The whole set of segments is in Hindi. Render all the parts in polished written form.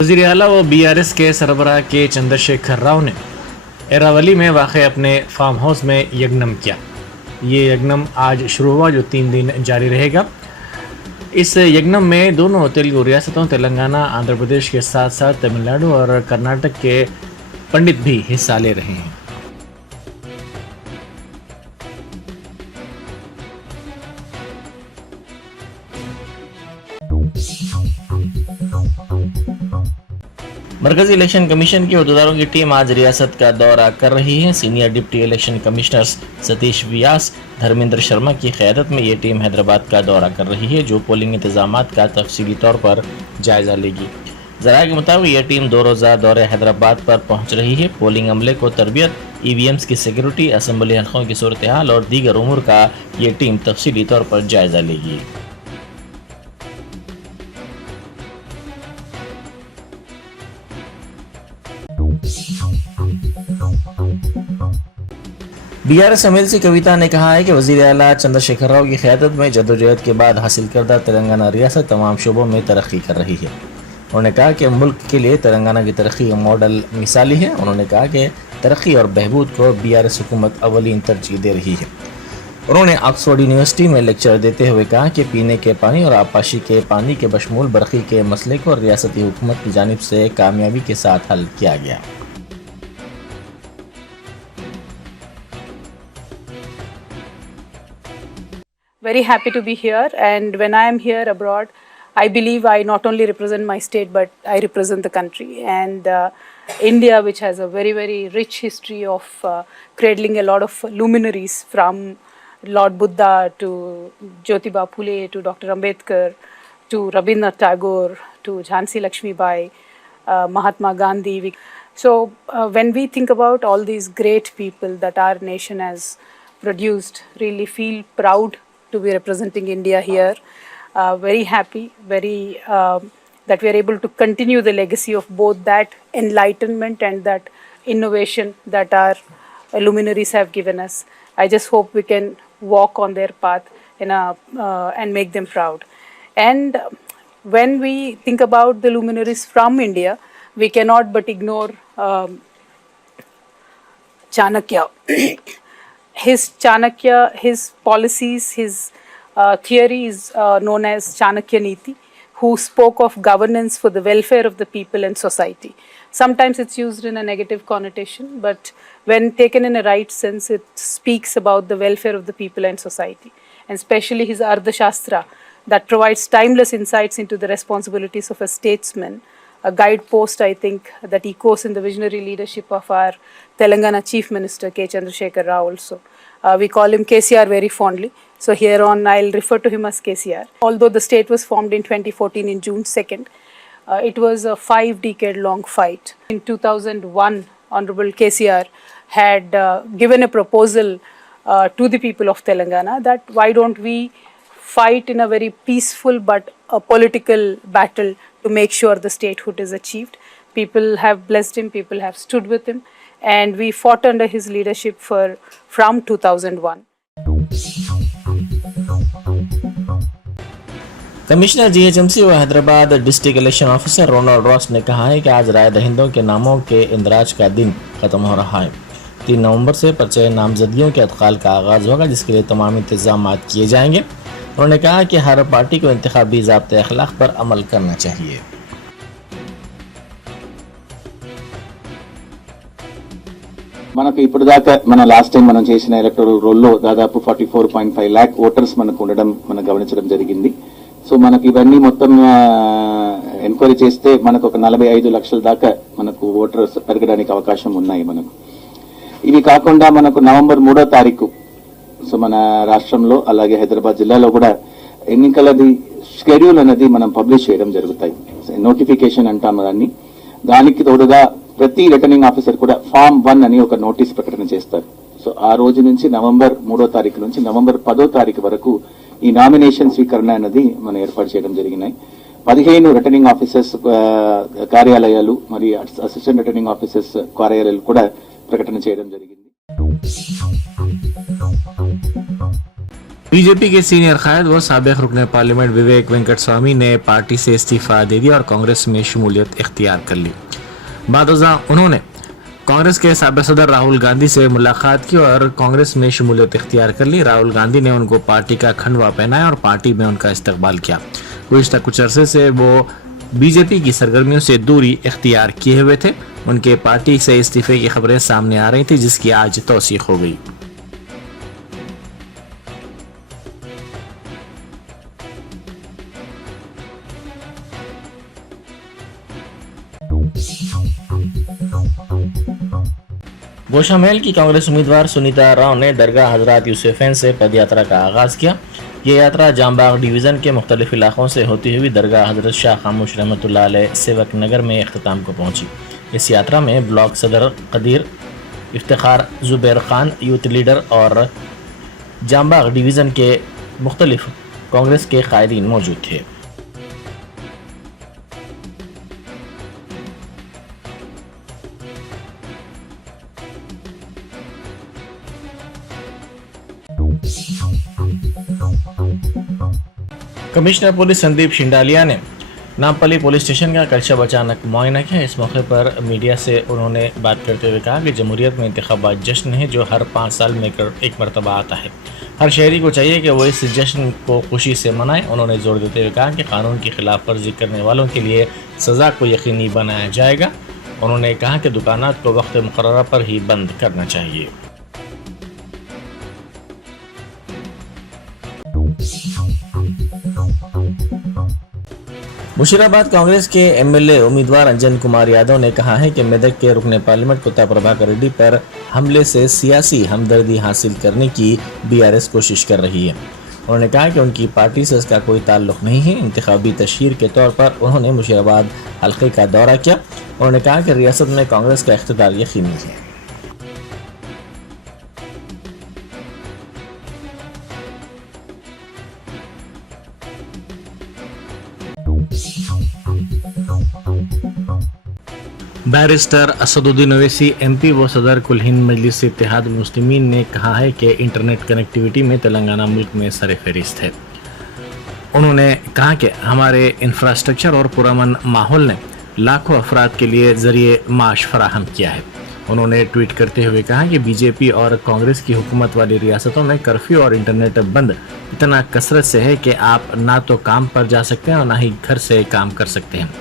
वज़ीर आला व BRS के सरबराह के चंद्रशेखर राव ने एरावली में वाक़ अपने फार्म हाउस में यज्ञम किया। ये यज्ञम आज शुरू हुआ जो 3 दिन जारी रहेगा। इस यज्ञम में दोनों तेलुगु रियासतों तेलंगाना आंध्र प्रदेश के साथ साथ तमिलनाडु और कर्नाटक के पंडित भी हिस्सा ले रहे हैं। मरकजी इलेक्शन कमीशन के अहदेदारों की टीम आज रियासत का दौरा कर रही है। Senior deputy election commissioners Satish Vyas, Dharmendra Sharma की क़यादत में ये टीम हैदराबाद का दौरा कर रही है जो पोलिंग इंतजामात का तफसीली तौर पर जायजा लेगी। ज़राए के मुताबिक यह टीम 2 रोज़ा दौरे हैदराबाद पर पहुंच रही है। पोलिंग अमले को तरबियत, EVMs की सिक्योरिटी, असम्बली हल्कों की सूरत हाल और दीगर उमूर का ये टीम तफसीली तौर पर जायजा लेगी। BRS MLC कविता ने कहा है कि वज़ीर आला चंद्रशेखर राव की क़यादत में जदोजहद के बाद हासिल करदा तेलंगाना रियासत तमाम शोबों में तरक्की कर रही है। उन्होंने कहा कि मुल्क के लिए तेलंगाना की तरक्की का मॉडल मिसाली है। उन्होंने कहा कि तरक्की और बहबूद को BRS हुकूमत अवलीन तरजीह दे रही है। उन्होंने ऑक्सफोर्ड यूनिवर्सिटी में लेक्चर देते हुए कहा कि पीने के पानी और आबपाशी के पानी के बशमूल बरक़ी के मसले को रियासती हुकूमत की जानिब से कामयाबी के साथ हल किया गया। Very happy to be here, and when I am here abroad, I believe I not only represent my state but I represent the country, and India, which has a very, very rich history of cradling a lot of luminaries from Lord Buddha to Jyotiba Phule to Dr. Ambedkar to Rabindranath Tagore to Jhansi Lakshmibai, Mahatma Gandhi. So when we think about all these great people that our nation has produced, really feel proud to be representing India here. Very happy, very that we are able to continue the legacy of both that enlightenment and that innovation that our luminaries have given us. I just hope we can walk on their path and make them proud. And when we think about the luminaries from India, we cannot but ignore Chanakya. His policies, his theory is known as Chanakya Niti, who spoke of governance for the welfare of the people and society. Sometimes it's used in a negative connotation, but when taken in a right sense, it speaks about the welfare of the people and society. And especially his Ardhashastra, that provides timeless insights into the responsibilities of a statesman, a guidepost, I think, that echoes in the visionary leadership of our Telangana Chief Minister, K. Chandrasekhar Rao also. We call him KCR very fondly. So here on, I'll refer to him as KCR. Although the state was formed in 2014 in June 2nd, it was a 5-decade-long fight. In 2001, Honorable KCR had given a proposal to the people of Telangana that why don't we fight in a very peaceful but a political battle to make sure the statehood is achieved. People have blessed him, people have stood with him, and we fought under his leadership from 2001. Commissioner GHMC व Hyderabad district election officer Ronald Ross ने कहा है कि आज राय दहिंदों के नामों के इंदराज का दिन ख़त्म हो रहा है। 3 नवंबर से पर्चे नामजदगियों के अदखाल का आगाज़ होगा जिसके लिए तमाम इंतजाम किए जाएंगे। उन्होंने कहा कि हर पार्टी को इंतखाबी ज़ाब्ते अखलाक पर अमल करना चाहिए। మనకు ఇప్పుడు దాకా మన లాస్ట్ టైం మనం చేసిన ఎలక్టోరల్ రోల్లో దాదాపు 44.5 lakh ఓటర్స్ మనకు ఉండడం మనం గమనించడం జరిగింది. సో మనకి ఇవన్నీ మొత్తం ఎంక్వైరీ చేస్తే మనకు ఒక 45 లక్షల దాకా మనకు ఓటర్స్ పెరగడానికి అవకాశం ఉన్నాయి మనకు. ఇవి కాకుండా మనకు నవంబర్ 3వ తారీఖు సో మన రాష్ట్రంలో అలాగే హైదరాబాద్ జిల్లాలో కూడా ఎన్నికలది షెడ్యూల్ అనేది మనం పబ్లిష్ చేయడం జరుగుతాయి. నోటిఫికేషన్ అంటాం దాన్ని. దానికి తోడుగా ప్రతి రిటర్నింగ్ ఆఫీసర్ కూడా ఫామ్ 1 అని ఒక నోటీస్ ప్రకటన చేస్తారు. సో ఆ రోజు నుంచి నవంబర్ 3వ తారీఖు నుంచి నవంబర్ 10వ తారీఖు వరకు ఈ నామినేషన్ స్వీకరణ అనేది మనం ఏర్పాటు చేయడం జరిగినాయి. 15 రిటర్నింగ్ ఆఫీసర్స్ కార్యాలయాలు మరియు అసిస్టెంట్ రిటర్నింగ్ ఆఫీసర్స్ కార్యాలయాలు కూడా ప్రకటన చేయడం జరిగింది. बीजेपी के सीनियर कायद व साबिक रुकन पार्लियामेंट विवेक वेंकट स्वामी ने पार्टी से इस्तीफा दे दिया और कांग्रेस में शमूलियत इख्तियार कर ली। बादशाह उन्होंने कांग्रेस के साबिक सदर राहुल गांधी से मुलाकात की और कांग्रेस में शमूलियत इख्तियार कर ली। राहुल गांधी ने उनको पार्टी का खंडवा पहनाया और पार्टी में उनका इस्तकबाल किया। गुज़िश्ता कुछ अरसे से वो बीजेपी की सरगर्मियों से दूरी इख्तियार किए हुए थे। उनके पार्टी से इस्तीफे की खबरें सामने आ रही थी, जिसकी आज तौसीक हो गई। गोशामहल की कांग्रेस उम्मीदवार सुनीता राव ने दरगाह हजरत यूसुफैन से पदयात्रा का आगाज किया। ये यात्रा जामबाग डिवीज़न के मुख्तलिफ इलाकों से होती हुई दरगाह हजरत शाह खामोश रहमतुल्लाह अलैह सेवक नगर में अख्ताम को पहुंची। इस यात्रा में ब्लॉक सदर कदीर इफ्तिखार जुबैर खान, यूथ लीडर और जामबाग डिवीज़न के मुख्तलिफ कांग्रेस के कायदीन मौजूद थे। कमिश्नर पुलिस संदीप शिंडालिया ने नामपल्ली पुलिस स्टेशन का कल शब अचानक मुआयना किया। इस मौके पर मीडिया से उन्होंने बात करते हुए कहा कि जमहूरियत में इंतखाबात जश्न है जो हर 5 साल में एक मरतबा आता है। हर शहरी को चाहिए कि वो इस जश्न को खुशी से मनाएं। उन्होंने जोर देते हुए कहा कि कानून की खिलाफ वर्जी करने वालों के लिए सज़ा को यकीनी बनाया जाएगा। उन्होंने कहा कि दुकानात को वक्त मुकर्ररा पर ही बंद करना चाहिए। मुशीराबाद कांग्रेस के एमएलए उम्मीदवार अंजन कुमार यादव ने कहा है कि मेदक के रुकने पार्लियामेंट कुत्ता प्रभाकर रेड्डी पर हमले से सियासी हमदर्दी हासिल करने की बीआरएस कोशिश कर रही है। उन्होंने कहा कि उनकी पार्टी से इसका कोई ताल्लुक नहीं है। इंतखाबी तशहीर के तौर पर उन्होंने मुशीराबाद हल्के का दौरा किया। उन्होंने कहा कि रियासत में कांग्रेस का इख्तिदार यकीनी है। बैरिस्टर असदुद्दीन ओवैसी एमपी व सदर कुल हिंद मजलिस इत्तेहाद मुस्लिमीन ने कहा है कि इंटरनेट कनेक्टिविटी में तेलंगाना मुल्क में सरफहरिस्त है। उन्होंने कहा कि हमारे इंफ्रास्ट्रक्चर और पुरअमन माहौल ने लाखों अफराद के लिए जरिए माश फराहम किया है। उन्होंने ट्वीट करते हुए कहा कि बीजेपी और कांग्रेस की हुकूमत वाली रियासतों में कर्फ्यू और इंटरनेट बंद इतना कसरत से है कि आप ना तो काम पर जा सकते हैं और ना ही घर से काम कर सकते हैं।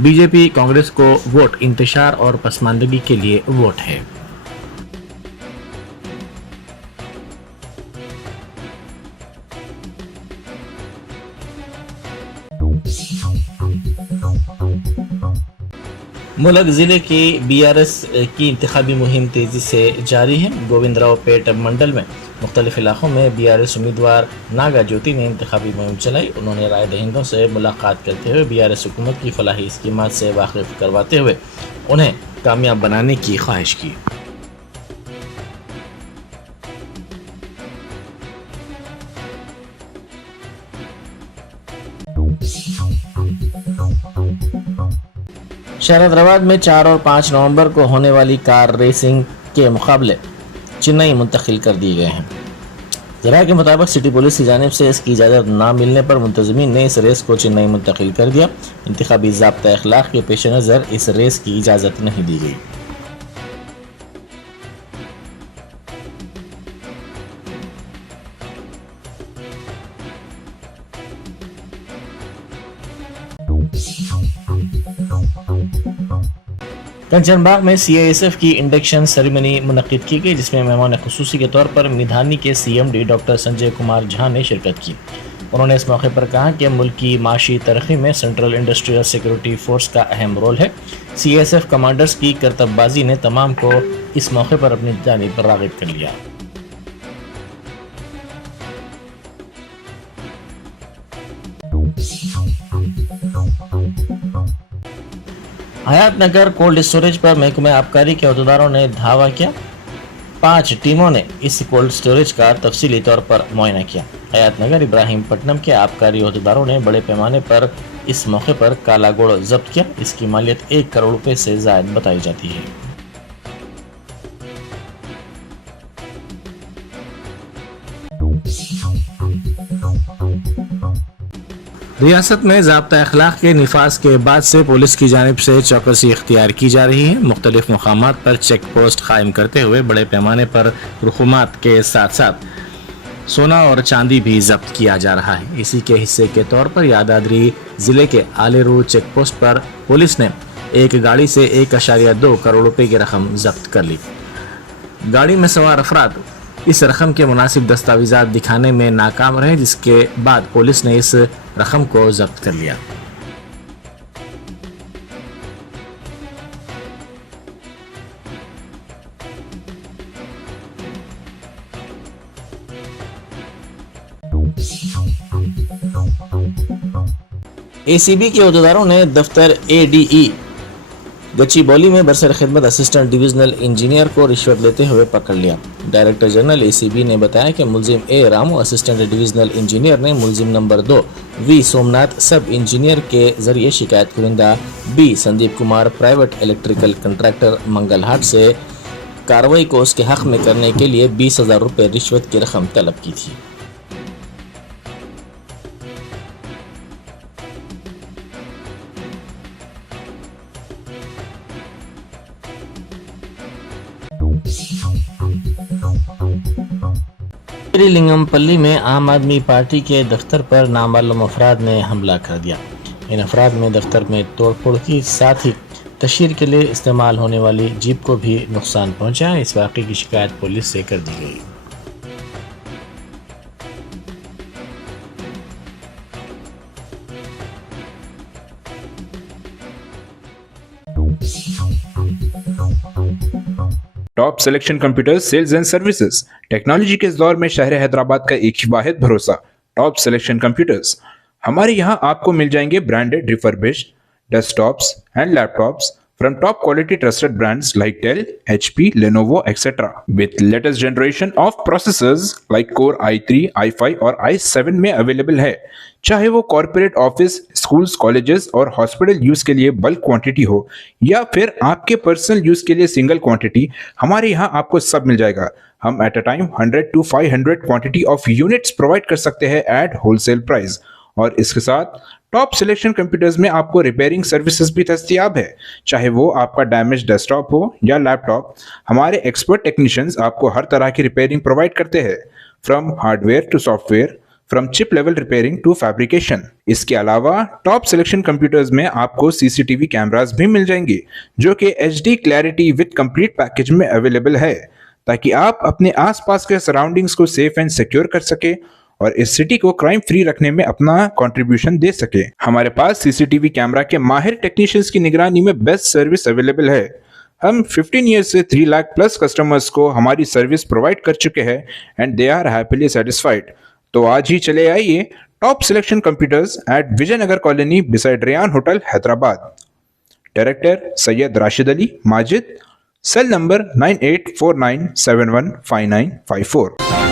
बीजेपी कांग्रेस को वोट इंतशार और पसमानदगी के लिए वोट है। मुलक जिले की बीआरएस की इंतखाबी मुहिम तेजी से जारी है। गोविंदराव पेट मंडल में मुख्तलिफ इलाकों में बीआरएस उम्मीदवार नागा ज्योति ने इंतखाबी मुहिम चलाई। उन्होंने राय दहिंदों से मुलाकात करते हुए बीआरएस हुकूमत की फलाही स्कीमात से वाकिफ करवाते हुए उन्हें कामयाब बनाने की ख्वाहिश की। शहराबाद में 4 और 5 नवंबर को होने वाली कार रेसिंग के मुकाबले चेन्नई मुंतकिल कर दिए गए हैं। जरा के मुताबिक सिटी पुलिस की जानिब से इसकी इजाज़त न मिलने पर मुंतज़मीन ने इस रेस को चेन्नई मुंतकिल कर दिया। इंतखाबी ज़ाब्ता अखलाक के पेश नज़र इस रेस की इजाज़त नहीं दी गई। कंचनबाग में सीआईएसएफ की इंडक्शन सेरेमनी मुनक्किद की गई, जिसमें मेहमान खुसूसी के तौर पर मिधानी के सीएमडी डॉक्टर संजय कुमार झा ने शिरकत की। उन्होंने इस मौके पर कहा कि मुल्क की माशी तरक्की में सेंट्रल इंडस्ट्रियल सिक्योरिटी फोर्स का अहम रोल है। सीआईएसएफ कमांडर्स की करतबबाजी ने तमाम को इस मौके पर अपनी जानिब राग़िब कर लिया। हयात नगर कोल्ड स्टोरेज पर महकमे आबकारी के अहदेदारों ने धावा किया। 5 टीमों ने इस कोल्ड स्टोरेज का तफसीली तौर पर मुआयना किया। हयात नगर इब्राहिमपट्टनम के आबकारी अहदेदारों ने बड़े पैमाने पर इस मौके पर काला गुड़ जब्त किया। इसकी मालियत 1 करोड़ रुपए से ज़ायद बताई जाती है। रियासत में ज़ाब्ता अखलाक के निफाज के बाद से पुलिस की जानिब से चौकसी इख्तियार की जा रही है। मुख्तलिफ मकामात पर चेक पोस्ट कायम करते हुए बड़े पैमाने पर रकूमात के साथ साथ सोना और चांदी भी जब्त किया जा रहा है। इसी के हिस्से के तौर पर यादाद्री जिले के आलेरू चेक पोस्ट पर पुलिस ने एक गाड़ी से 1.2 करोड़ रुपए की रकम जब्त कर ली। गाड़ी में सवार अफराद इस रकम के मुनासिब दस्तावेजात दिखाने में नाकाम रहे, जिसके बाद पुलिस ने इस रकम को जब्त कर लिया। एसीबी के अहदेदारों ने दफ्तर एडीई गच्चीबौली में बरसर खिदमत असिस्टेंट डिविजनल इंजीनियर को रिश्वत लेते हुए पकड़ लिया। डायरेक्टर जनरल एसीबी ने बताया कि मुलजिम ए रामू असिस्टेंट डिविजनल इंजीनियर ने मुलजिम नंबर 2 वी सोमनाथ सब इंजीनियर के जरिए शिकायत कुरिंदा B Sandeep Kumar private electrical contractor Mangalhat से कार्रवाई को उसके हक में करने के लिए 20,000 रुपये रिश्वत की रकम तलब की थी। लिंगमपल्ली में आम आदमी पार्टी के दफ्तर पर नामालूम अफराद ने हमला कर दिया। इन अफराद में दफ्तर में तोड़फोड़ की, साथ ही तशहीर के लिए इस्तेमाल होने वाली जीप को भी नुकसान पहुंचा। इस वाक़े की शिकायत पुलिस से कर दी गई। Top selection computers sales and services. Technology के इस दौर में शहर हैदराबाद का एक ही वाहिद भरोसा टॉप सिलेक्शन कंप्यूटर्स। हमारे यहाँ आपको मिल जाएंगे branded refurbished desktops and laptops from top quality trusted brands like Dell, HP, Lenovo, etc. with latest generation of processors like Core i3, i5 और i7 में अवेलेबल है। चाहे वो कॉर्पोरेट ऑफिस, स्कूल्स, कॉलेजेस और हॉस्पिटल यूज के लिए बल्क क्वांटिटी हो या फिर आपके पर्सनल यूज के लिए सिंगल क्वांटिटी, हमारे यहाँ आपको सब मिल जाएगा। हम at a time 100 to 500 quantity of units provide कर सकते हैं एट होलसेल प्राइस। और इसके साथ टॉप सिलेक्शन कंप्यूटर्स में आपको रिपेयरिंग सर्विसेज भी दस्तयाब है। चाहे वो आपका डैमेज डेस्कटॉप हो या लैपटॉप, हमारे एक्सपर्ट टेक्नीशियंस आपको हर तरह की रिपेयरिंग प्रोवाइड करते हैं, from hardware to software, from chip level repairing to fabrication. इसके अलावा टॉप सिलेक्शन कंप्यूटर्स में आपको सीसीटीवी कैमरास भी मिल जाएंगे जो कि HD clarity with complete package में अवेलेबल है, ताकि आप अपने आसपास के सराउंडिंग्स को सेफ एंड सिक्योर कर सके और इस सिटी को क्राइम फ्री रखने में अपना कंट्रीब्यूशन दे सके। हमारे पास सीसीटीवी कैमरा के माहिर टेक्नीशियंस की निगरानी में बेस्ट सर्विस अवेलेबल है। हम 15 ईयर्स से 3 लाख प्लस कस्टमर्स को हमारी सर्विस प्रोवाइड कर चुके हैं and they are happily satisfied. तो आज ही चले आइए top selection computers at Vijaynagar colony beside Rayan hotel Hyderabad. Director Syed Rashid Ali Majid, cell number 9849715954।